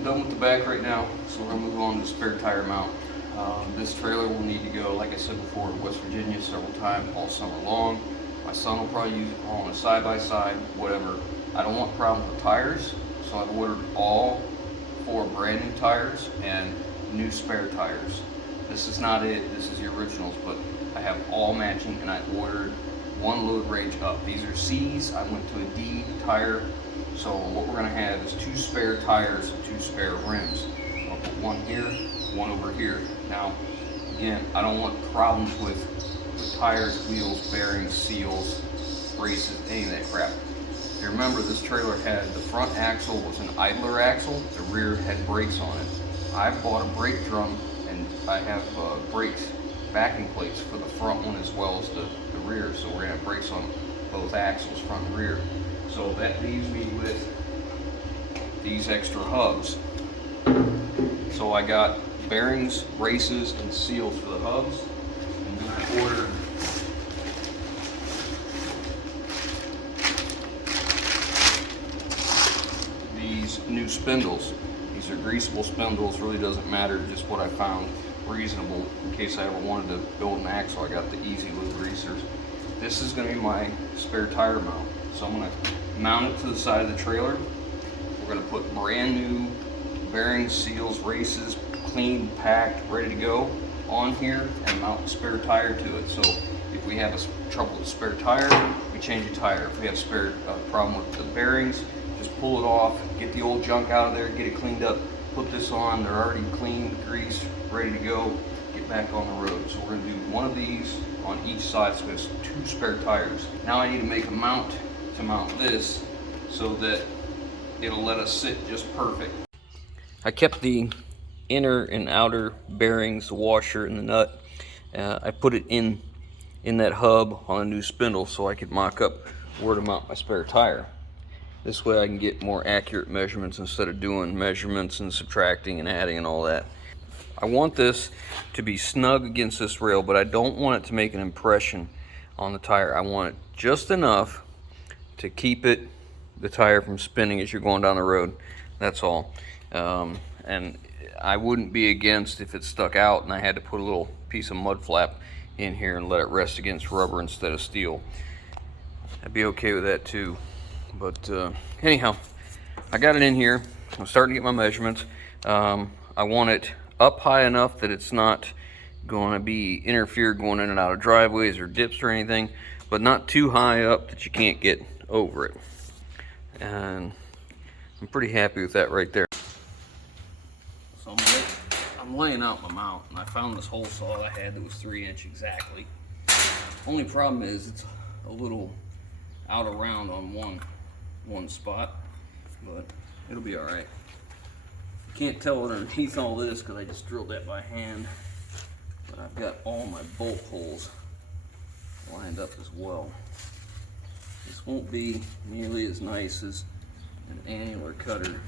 I'm done with the back right now, so we're gonna move on to the spare tire mount. This trailer will need to go, like I said before, to West Virginia several times all summer long. My son will probably use it on a side-by-side, whatever. I don't want problems with tires, so I've ordered all 4 brand new tires and new spare tires. This is not it, this is the originals, but I have all matching, and I ordered 1 load range up. These are C's. I went to a D tire, so what we're gonna have is 2 spare tires and 2 spare rims. I'll put 1 here, 1 over here. Now, again, I don't want problems with tires, wheels, bearings, seals, braces, any of that crap. You remember, this trailer had, the front axle was an idler axle, the rear had brakes on it. I bought a brake drum, and I have brakes, backing plates for the front one as well as the rear, so we're gonna have brakes on both axles, front and rear. So that leaves me with these extra hubs. So I got bearings, braces, and seals for the hubs, and then I ordered these new spindles. These are greasable spindles, really doesn't matter, just what I found reasonable in case I ever wanted to build an axle. I got the Easy Lube greasers. This is going to be my spare tire mount. So I'm going to mount it to the side of the trailer. We're going to put brand new bearings, seals, races, clean, packed, ready to go on here, and mount the spare tire to it. So if we have a trouble with the spare tire, we change the tire. If we have spare problem with the bearings, just pull it off, get the old junk out of there, get it cleaned up, put this on. They're already clean, greased, ready to go, get back on the road. So we're going to do 1 of these on each side, so there's 2 spare tires. Now I need to make a mount to mount this so that it'll let us sit just perfect. I kept the inner and outer bearings, the washer and the nut. I put it in that hub on a new spindle so I could mock up where to mount my spare tire. This way I can get more accurate measurements instead of doing measurements and subtracting and adding and all that. I want this to be snug against this rail, but I don't want it to make an impression on the tire. I want it just enough to keep the tire from spinning as you're going down the road. That's all. And I wouldn't be against if it stuck out and I had to put a little piece of mud flap in here and let it rest against rubber instead of steel. I'd be okay with that too. But anyhow, I got it in here. I'm starting to get my measurements. I want it up high enough that it's not going to be interfered going in and out of driveways or dips or anything, but not too high up that you can't get over it. And I'm pretty happy with that right there. So I'm laying out my mount, and I found this hole saw I had that was 3 inch exactly. Only problem is it's a little out of round on one spot, but it'll be all right. You can't tell it underneath all this because I just drilled that by hand, but I've got all my bolt holes lined up as well. This won't be nearly as nice as an annular cutter,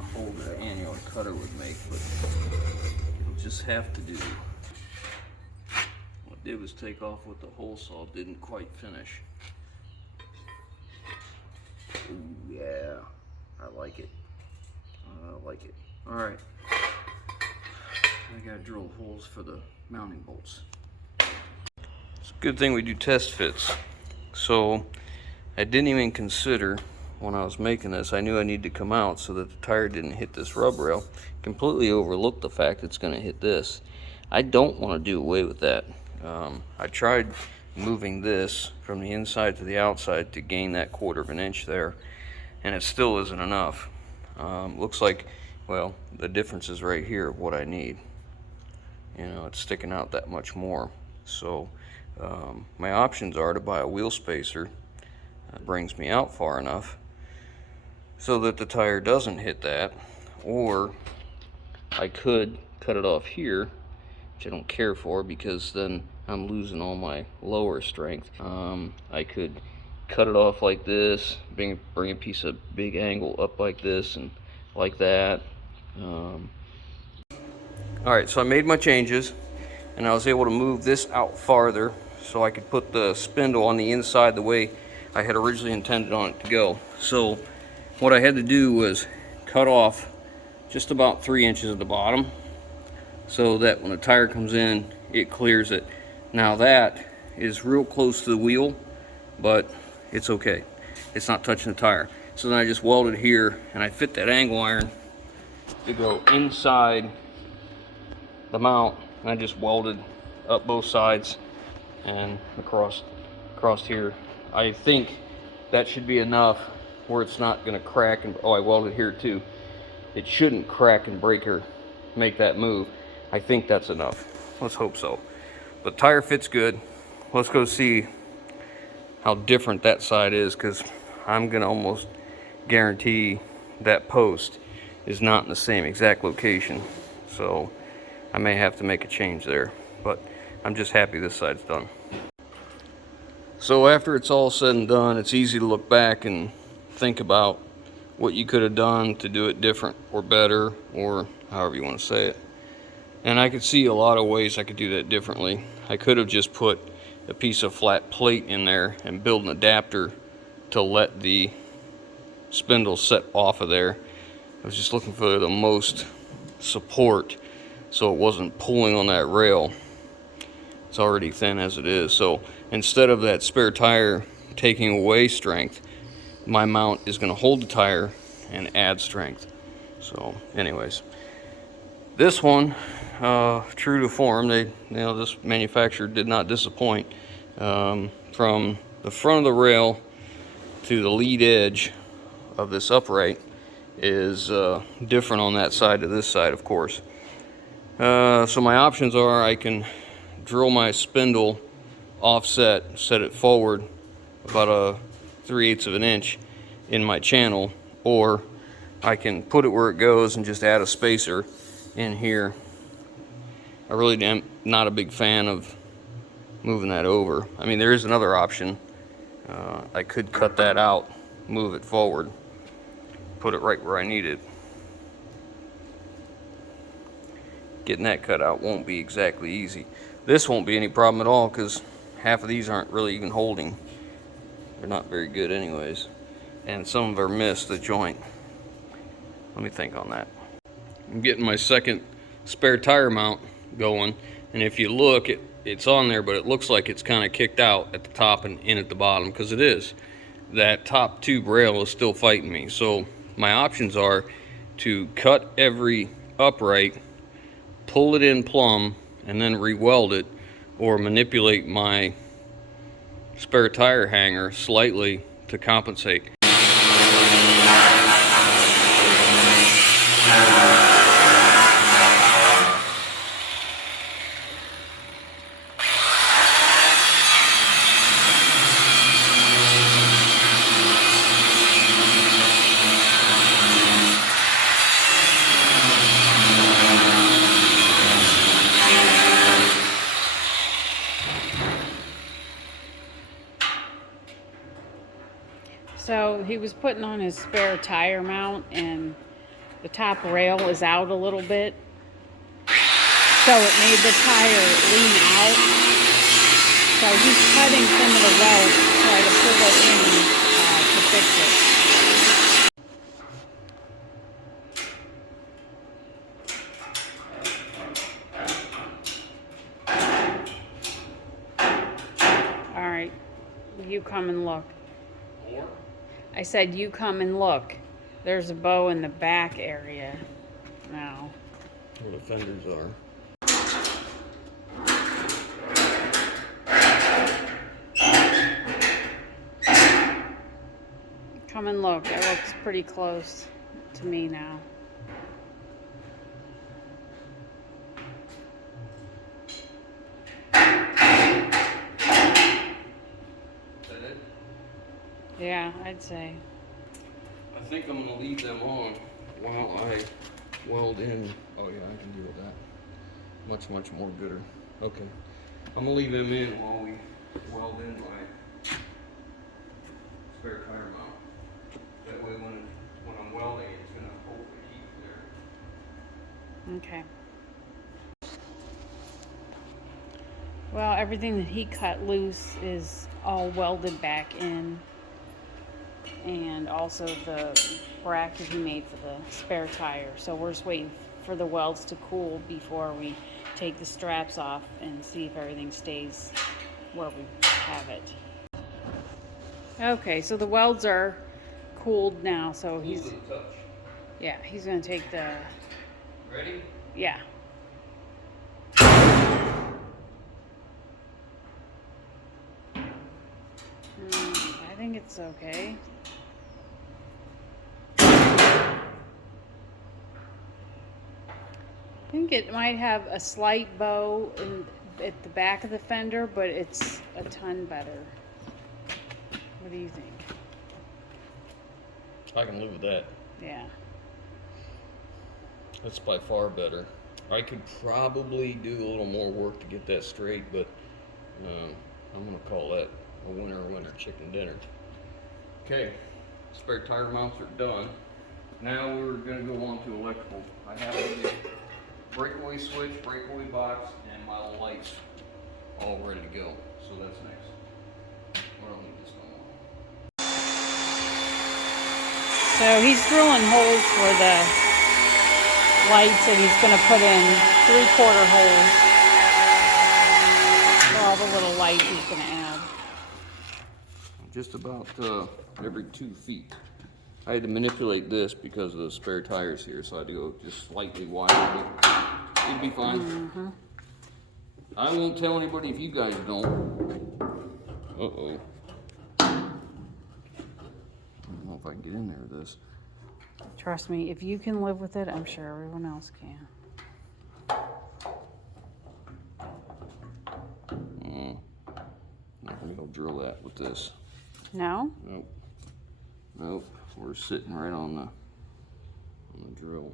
a hole that an annular cutter would make, but it'll just have to do. What I did was take off what the hole saw didn't quite finish. Ooh, yeah, I like it. I like it. All right, I gotta drill holes for the mounting bolts. It's a good thing we do test fits. So I didn't even consider when I was making this. I knew I needed to come out so that the tire didn't hit this rub rail. Completely overlooked the fact it's going to hit this. I don't want to do away with that. I tried moving this from the inside to the outside to gain that 1/4 of an inch there, and it still isn't enough. Looks like, well, the difference is right here of what I need. You know, it's sticking out that much more. So my options are to buy a wheel spacer that brings me out far enough so that the tire doesn't hit that, or I could cut it off here, which I don't care for because then I'm losing all my lower strength. I could cut it off like this, bring a piece of big angle up like this and like that. Alright, so I made my changes and I was able to move this out farther so I could put the spindle on the inside the way I had originally intended on it to go. So what I had to do was cut off just about 3 inches at the bottom, so that when the tire comes in, it clears it. Now that is real close to the wheel, but it's okay. It's not touching the tire. So then I just welded here, and I fit that angle iron to go inside the mount, and I just welded up both sides and across here. I think that should be enough where it's not going to crack. And oh, I welded here too. It shouldn't crack and break or make that move. I think that's enough. Let's hope so. But tire fits good. Let's go see how different that side is, because I'm going to almost guarantee that post is not in the same exact location. So I may have to make a change there, but I'm just happy this side's done. So after it's all said and done, it's easy to look back and think about what you could have done to do it different or better, or however you want to say it. And I could see a lot of ways I could do that differently. I could have just put a piece of flat plate in there and build an adapter to let the spindle set off of there. I was just looking for the most support so it wasn't pulling on that rail. It's already thin as it is. So instead of that spare tire taking away strength, my mount is going to hold the tire and add strength. So anyways, this one, true to form, this manufacturer did not disappoint. From the front of the rail to the lead edge of this upright is different on that side to this side, of course. So my options are, I can drill my spindle offset, set it forward about 3/8 of an inch in my channel, or I can put it where it goes and just add a spacer in here. I really am not a big fan of moving that over. I mean, there is another option. I could cut that out, move it forward, put it right where I need it. Getting that cut out won't be exactly easy. This won't be any problem at all, because half of these aren't really even holding. They're not very good anyways. And some of them are missed the joint. Let me think on that. I'm getting my second spare tire mount going, and if you look, it's on there, but it looks like it's kind of kicked out at the top and in at the bottom, because it is. That top tube rail is still fighting me. So my options are to cut every upright, pull it in plumb, and then re-weld it, or manipulate my spare tire hanger slightly to compensate. So he was putting on his spare tire mount, and the top rail is out a little bit, so it made the tire lean out. So he's cutting some of the welds to try to pull it in to fix it. All right, you come and look. I said, you come and look. There's a bow in the back area now. Where the fenders are. Come and look. It looks pretty close to me now. Yeah, I'd say. I think I'm going to leave them on while I weld in. Oh yeah, I can deal with that. Much more gooder. Okay. I'm going to leave them in while we weld in my spare tire mount. That way when I'm welding, it's going to hopefully keep there. Okay. Well, everything that he cut loose is all welded back in. and also the bracket he made for the spare tire. So we're just waiting for the welds to cool before we take the straps off and see if everything stays where we have it. Okay, so the welds are cooled now, so he's gonna take the... Ready? Yeah. I think it's okay. I think it might have a slight bow at the back of the fender, but it's a ton better. What do you think? I can live with that. Yeah. That's by far better. I could probably do a little more work to get that straight, but I'm gonna call that a winner chicken dinner. Okay, spare tire mounts are done. Now we're gonna go on to electrical. I have the breakaway switch, breakaway box, and my lights all ready to go. So that's next. I don't need this no more. So he's drilling holes for the lights, and he's going to put in 3/4 holes for all the little lights he's going to add. Just about every 2 feet. I had to manipulate this because of the spare tires here, so I had to go just slightly wider, but it'd be fine. Mm-hmm. I won't tell anybody if you guys don't. Uh-oh. I don't know if I can get in there with this. Trust me, if you can live with it, I'm sure everyone else can. Not gonna go drill that with this. No? Nope. Nope. We're sitting right on the drill.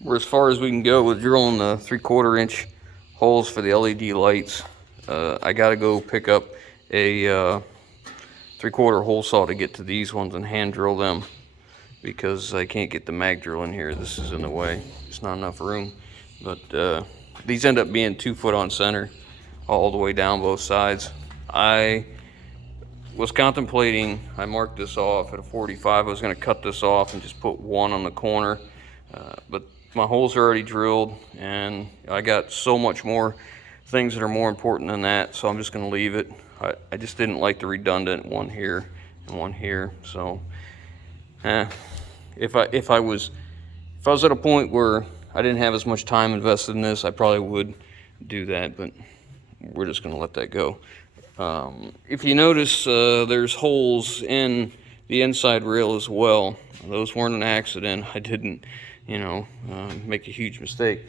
We're as far as we can go with drilling the 3/4 inch holes for the LED lights. I gotta go pick up a 3/4 hole saw to get to these ones and hand drill them, because I can't get the mag drill in here. This is in the way. There's not enough room. But these end up being 2 foot on center all the way down both sides. I was contemplating, I marked this off at a 45. I was going to cut this off and just put one on the corner. But my holes are already drilled, and I got so much more things that are more important than that, so I'm just going to leave it. I just didn't like the redundant one here and one here. So if I was at a point where I didn't have as much time invested in this, I probably would do that, but we're just going to let that go. If you notice, there's holes in the inside rail as well. Those weren't an accident. I didn't, make a huge mistake.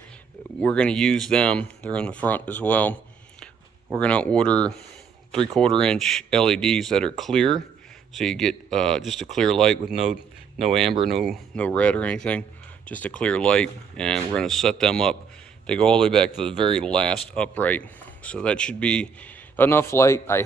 We're going to use them. They're in the front as well. We're going to order 3/4 inch LEDs that are clear, so you get just a clear light with no amber, no red or anything, just a clear light, and we're going to set them up. They go all the way back to the very last upright, so that should be enough light, I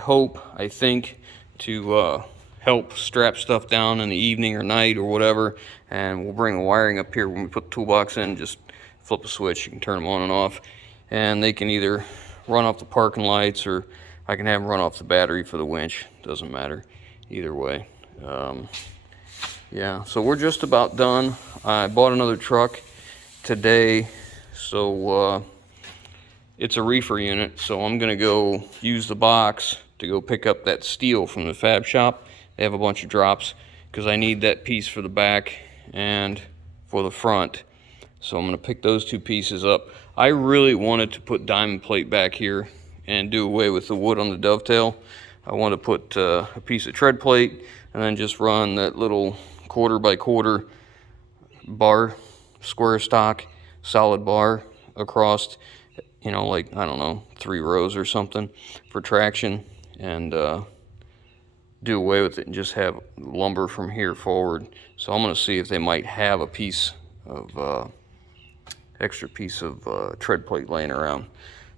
think, to help strap stuff down in the evening or night or whatever. And we'll bring the wiring up here when we put the toolbox in. Just flip a switch, you can turn them on and off, and they can either run off the parking lights, or I can have them run off the battery for the winch. Doesn't matter either way. Yeah, so we're just about done. I bought another truck today, so it's a reefer unit, so I'm gonna go use the box to go pick up that steel from the fab shop. They have a bunch of drops, because I need that piece for the back and for the front. So I'm gonna pick those 2 pieces up. I really wanted to put diamond plate back here and do away with the wood on the dovetail. I want to put a piece of tread plate and then just run that little 1/4 by 1/4 bar, square stock, solid bar across, like, I don't know, 3 rows or something for traction, and do away with it and just have lumber from here forward. So I'm going to see if they might have a piece of extra piece of tread plate laying around.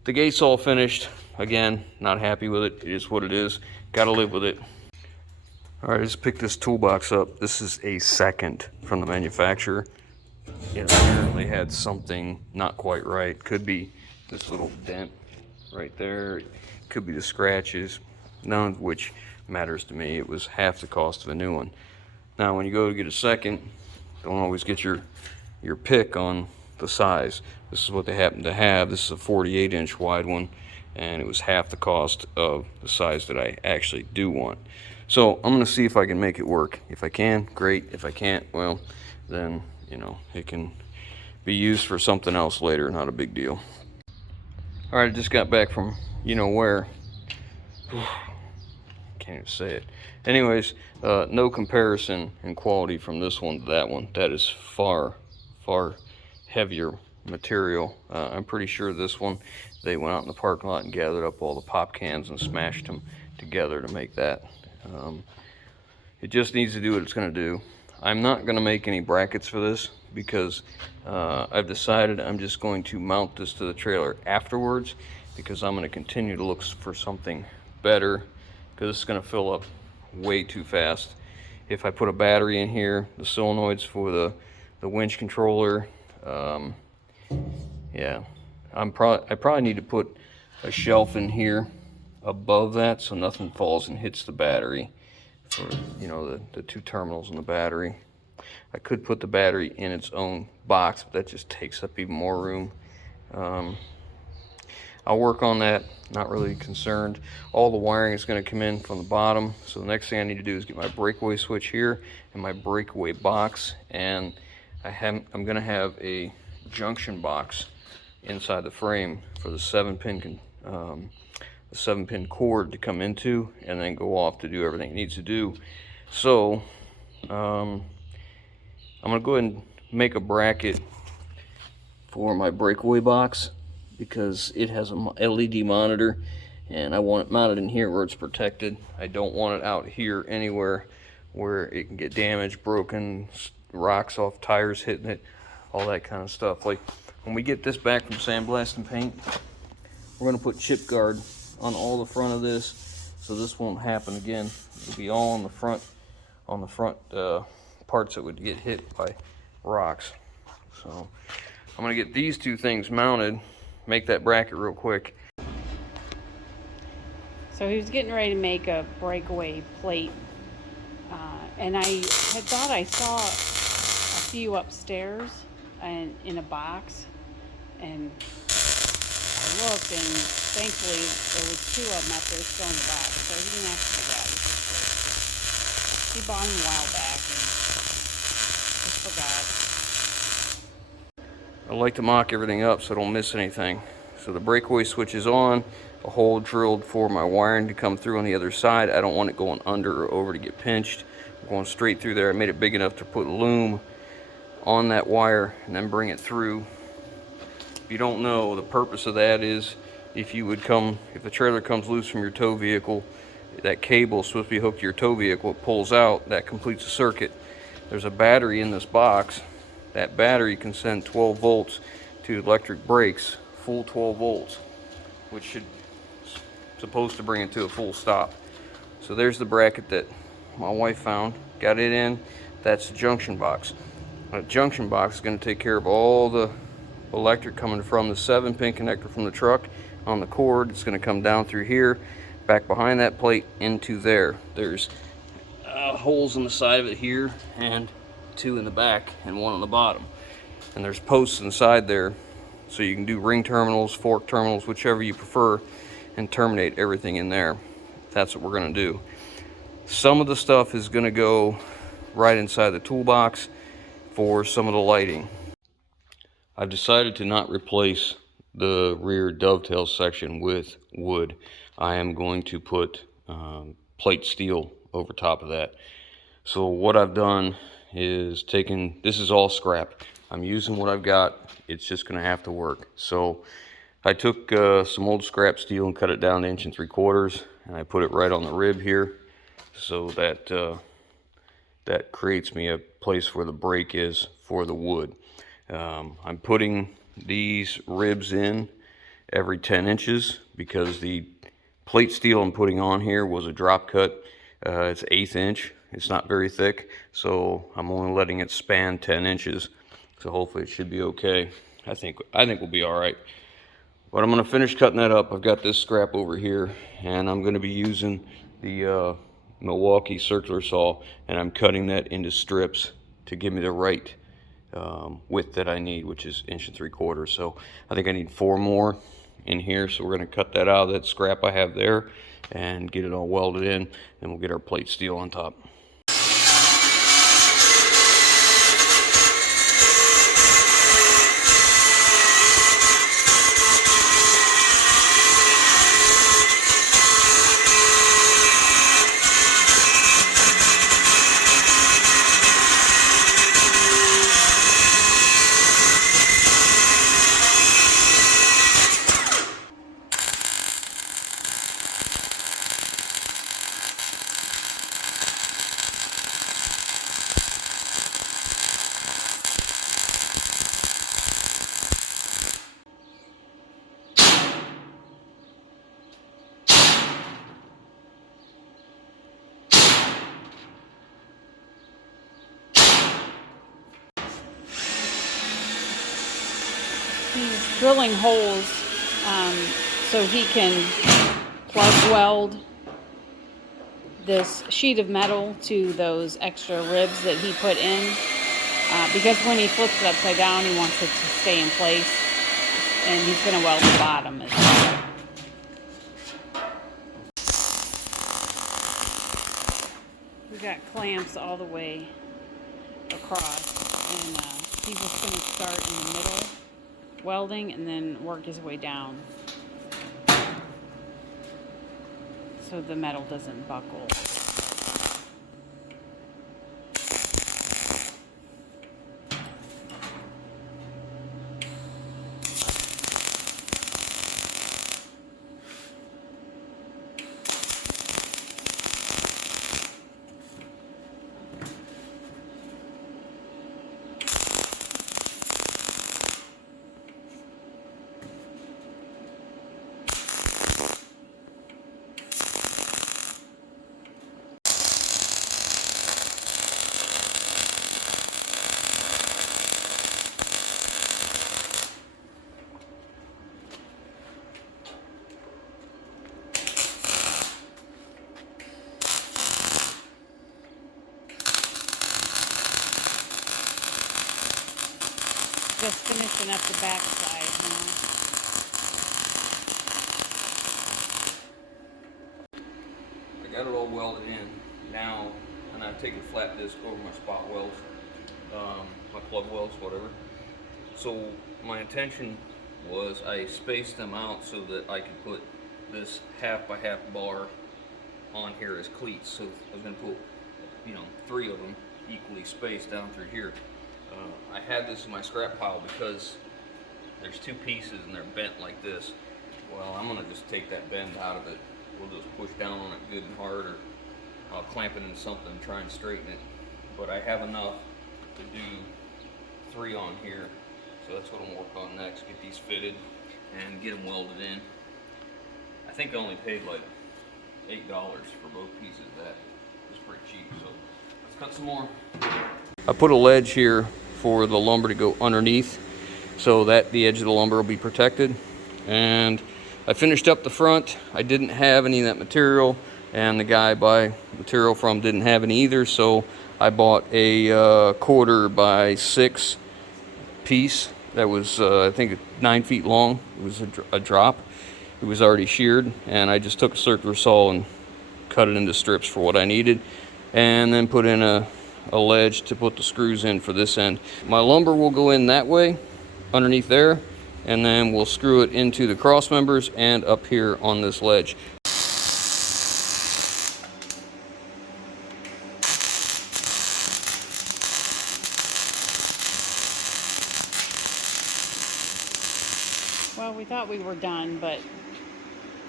The gate's all finished. Again, not happy with it. It is what it is. Gotta live with it. All right, just pick this toolbox up. This is a second from the manufacturer. It apparently had something not quite right. Could be this little dent right there. Could be the scratches. None of which matters to me. It was half the cost of a new one. Now when you go to get a second, don't always get your pick on the size. This is what they happen to have. This is a 48-inch wide one, and it was half the cost of the size that I actually do want. So I'm gonna see if I can make it work. If I can, great. If I can't, well, then, you know, it can be used for something else later, not a big deal. All right, I just got back from you know where. Can't even say it. Anyways, no comparison in quality from this one to that one. That is far heavier material. I'm pretty sure this one, they went out in the parking lot and gathered up all the pop cans and smashed them together to make that. It just needs to do what it's going to do. I'm not going to make any brackets for this because I've decided I'm just going to mount this to the trailer afterwards, because I'm going to continue to look for something better, because it's going to fill up way too fast. If I put a battery in here, the solenoids for the winch controller, yeah, I probably need to put a shelf in here above that so nothing falls and hits the battery for, you know, the two terminals in the battery. I could put the battery in its own box, but that just takes up even more room. I'll work on that, not really concerned. All the wiring is going to come in from the bottom, so the next thing I need to do is get my breakaway switch here and my breakaway box, and I'm going to have a junction box inside the frame for the 7-pin cord to come into and then go off to do everything it needs to do. So I'm going to go ahead and make a bracket for my breakaway box, because it has a LED monitor and I want it mounted in here where it's protected. I don't want it out here anywhere where it can get damaged, broken, rocks off tires hitting it, all that kind of stuff. Like when we get this back from sandblast and paint, we're going to put chip guard on all the front of this, so this won't happen again. It'll be all on the front parts that would get hit by rocks. So I'm going to get these two things mounted, make that bracket real quick. So he was getting ready to make a breakaway plate, and I had thought I saw a few upstairs and in a box, and I looked, and thankfully there was 2 of them up there still in the box, so he didn't have to do that. He bought them a while back and just forgot. I like to mock everything up so I don't miss anything. So the breakaway switch is on, a hole drilled for my wiring to come through on the other side. I don't want it going under or over to get pinched. I'm going straight through there. I made it big enough to put loom on that wire and then bring it through. If you don't know, the purpose of that is if the trailer comes loose from your tow vehicle, that cable is supposed to be hooked to your tow vehicle. It pulls out, that completes the circuit. There's a battery in this box. That battery can send 12 volts to electric brakes, full 12 volts, which should supposed to bring it to a full stop. So there's the bracket that my wife found, got it in. That's the junction box. A junction box is going to take care of all the electric coming from the 7-pin connector from the truck on the cord. It's going to come down through here, back behind that plate into there. There's holes in the side of it here, and 2 in the back and 1 on the bottom. And there's posts inside there, so you can do ring terminals, fork terminals, whichever you prefer, and terminate everything in there. That's what we're going to do. Some of the stuff is going to go right inside the toolbox for some of the lighting. I've decided to not replace the rear dovetail section with wood. I am going to put plate steel over top of that. So what I've done is this is all scrap. I'm using what I've got. It's just going to have to work. So I took some old scrap steel and cut it down to 1 3/4, and I put it right on the rib here, so that that creates me a place where the brake is for the wood. I'm putting these ribs in every 10 inches because the plate steel I'm putting on here was a drop cut. It's 1/8 inch. It's not very thick, so I'm only letting it span 10 inches. So hopefully it should be okay. I think we'll be all right. But I'm going to finish cutting that up. I've got this scrap over here, and I'm going to be using the Milwaukee circular saw, and I'm cutting that into strips to give me the right width that I need, which is 1 3/4 inches. So I think I need 4 more in here, so we're going to cut that out of that scrap I have there and get it all welded in, and we'll get our plate steel on top. He's drilling holes so he can plug weld this sheet of metal to those extra ribs that he put in, because when he flips it upside down, he wants it to stay in place, and he's going to weld the bottom as well. We got clamps all the way across, and he's just going to start in the middle welding and then work his way down so the metal doesn't buckle. Just finishing up the back side I got it all welded in now, and I've taken flat disc over my spot welds, my plug welds, whatever. So my intention was I spaced them out so that I could put this 1/2 by 1/2 bar on here as cleats. So I was going to put, 3 of them equally spaced down through here. I had this in my scrap pile because there's 2 pieces and they're bent like this. Well, I'm going to just take that bend out of it. We'll just push down on it good and hard, or I'll clamp it into something and try and straighten it. But I have enough to do 3 on here, so that's what I'm going to work on next. Get these fitted and get them welded in. I think I only paid like $8 for both pieces of that. It was pretty cheap, so let's cut some more. I put a ledge here for the lumber to go underneath so that the edge of the lumber will be protected. And I finished up the front. I didn't have any of that material, and the guy I buy material from didn't have any either, so I bought a 1/4 by 6 piece that was I think 9 feet long. It was a drop. It was already sheared, and I just took a circular saw and cut it into strips for what I needed, and then put in a ledge to put the screws in for this end. My lumber will go in that way underneath there, and then we'll screw it into the cross members and up here on this ledge. Well, we thought we were done, but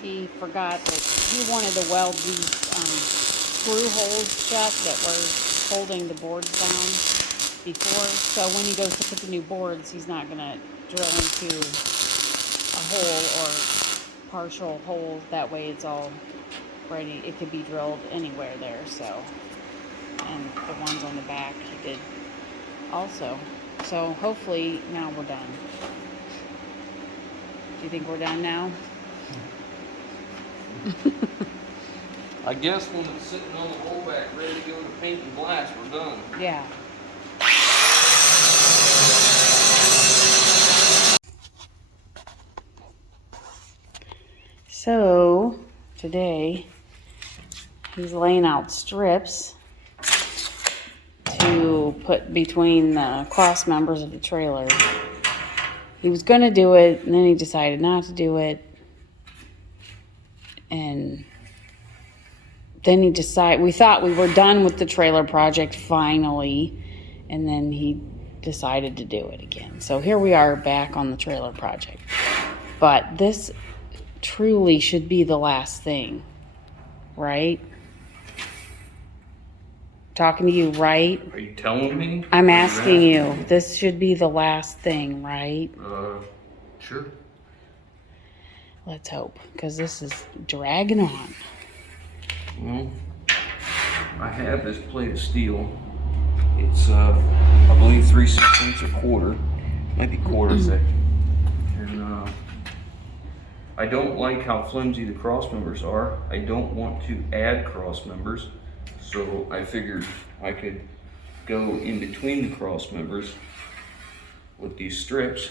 he forgot that he wanted to weld these screw holes shut that were holding the boards down before. So when he goes to put the new boards, he's not going to drill into a hole or partial hole. That way it's all ready. It could be drilled anywhere there. So, and the ones on the back he did also. So hopefully now we're done. Do you think we're done now? I guess when it's sitting on the rollback ready to go to paint and blast, we're done. Yeah. So today he's laying out strips to put between the cross members of the trailer. He was gonna do it, and then he decided not to do it. And then we thought we were done with the trailer project finally, and then he decided to do it again. So here we are back on the trailer project. But this truly should be the last thing, right? Talking to you, right? Are you telling me? I'm asking you. This should be the last thing, right? Sure. Let's hope, because this is dragging on. Well, I have this plate of steel. It's, I believe 3/16 or quarter. Might be quarters. And, I don't like how flimsy the cross members are. I don't want to add cross members. So I figured I could go in between the cross members with these strips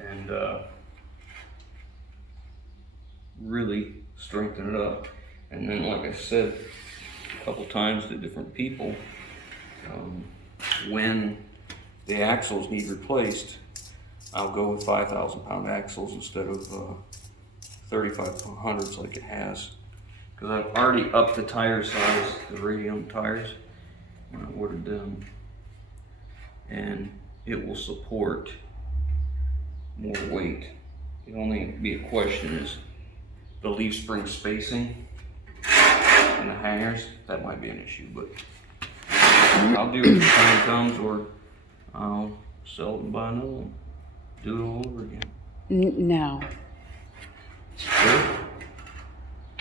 and really strengthen it up. And then, like I said a couple times to different people, when the axles need replaced, I'll go with 5,000-pound axles instead of 3,500s like it has. Because I've already upped the tire size, the radium tires, when I ordered them. And it will support more weight. The only be a question is the leaf spring spacing and the hangers. That might be an issue, but I'll do it when the time comes, or I'll sell it and buy another one. Do it all over again. No. Sure?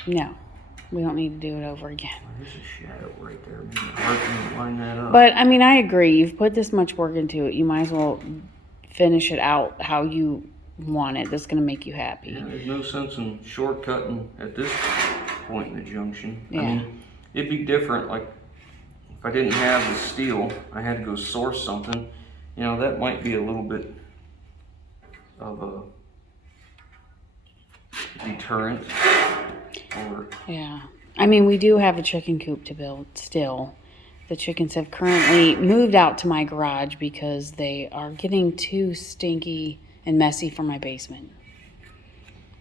No. We don't need to do it over again. There's a shadow right there. Maybe hard to line that up. But, I mean, I agree. You've put this much work into it. You might as well finish it out how you want it. That's going to make you happy. Yeah, there's no sense in shortcutting at this point in the junction. Yeah. I mean, it'd be different, like, if I didn't have the steel, I had to go source something. You know, that might be a little bit of a deterrent. Or, yeah. I mean, we do have a chicken coop to build still. The chickens have currently moved out to my garage because they are getting too stinky and messy for my basement.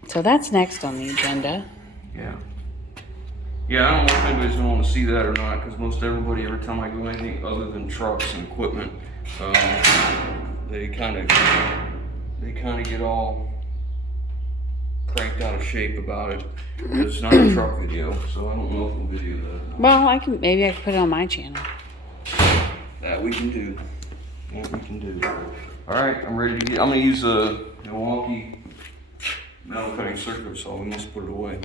So that's next on the agenda. yeah. Yeah, I don't know if anybody's gonna want to see that or not, because most everybody, every time I go anything other than trucks and equipment, they kind of get all cranked out of shape about it. It's not a truck video, so I don't know if we'll video that. Well, maybe I can put it on my channel. That we can do. That we can do. All right, I'm ready to get. I'm gonna use a Milwaukee metal cutting circular saw. We must put it away.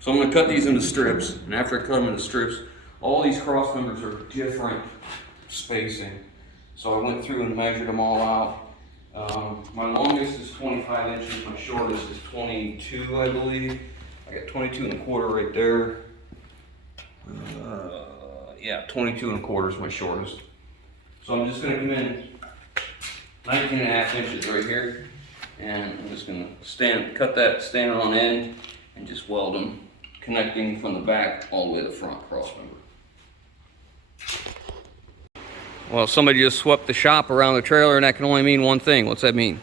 So I'm gonna cut these into strips, and after I cut them into strips, all these cross members are different spacing. So I went through and measured them all out. My longest is 25 inches, my shortest is 22, I believe. I got 22 and a quarter right there. Yeah, 22 and a quarter is my shortest. So I'm just gonna come in 19 and a half inches right here, and I'm just gonna cut that standing on end and just weld them, connecting from the back all the way to the front cross member. Well, somebody just swept the shop around the trailer, and that can only mean one thing. What's that mean?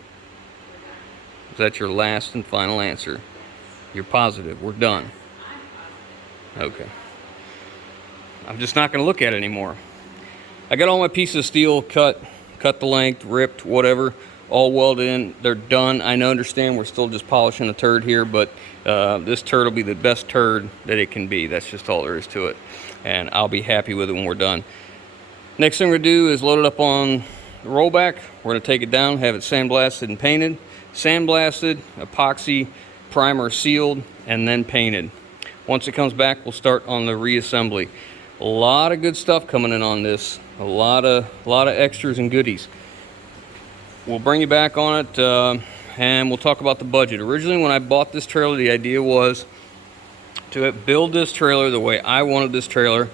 Is that your last and final answer? You're positive we're done? Okay. I'm just not going to look at it anymore. I got all my pieces of steel cut the length, ripped, whatever, all welded in. They're done. I understand we're still just polishing the turd here, but this turd will be the best turd that it can be. That's just all there is to it. And I'll be happy with it when we're done. Next thing we're going to do is load it up on the rollback. We're going to take it down, have it sandblasted and painted. Sandblasted, epoxy, primer sealed, and then painted. Once it comes back, we'll start on the reassembly. A lot of good stuff coming in on this. A lot of extras and goodies. We'll bring you back on it, and we'll talk about the budget. Originally, when I bought this trailer, the idea was to build this trailer the way I wanted this trailer,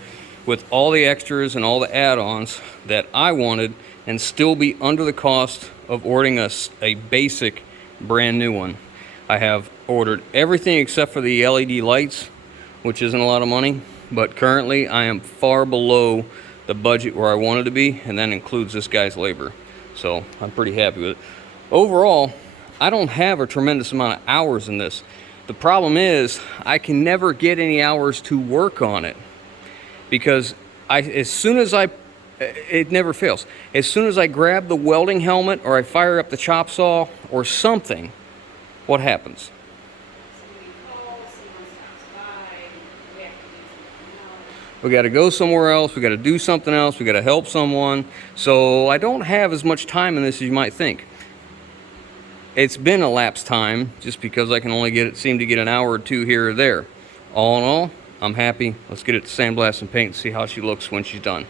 with all the extras and all the add-ons that I wanted, and still be under the cost of ordering a basic brand new one. I have ordered everything except for the LED lights, which isn't a lot of money, but currently I am far below the budget where I wanted to be, and that includes this guy's labor. So I'm pretty happy with it. Overall, I don't have a tremendous amount of hours in this. The problem is I can never get any hours to work on it, because it never fails. As soon as I grab the welding helmet or I fire up the chop saw or something, what happens? We got to go somewhere else, we got to do something else, we got to help someone. So I don't have as much time in this as you might think. It's been a lapsed time just because I can only seem to get an hour or two here or there. All in all, I'm happy. Let's get it to sandblast and paint and see how she looks when she's done.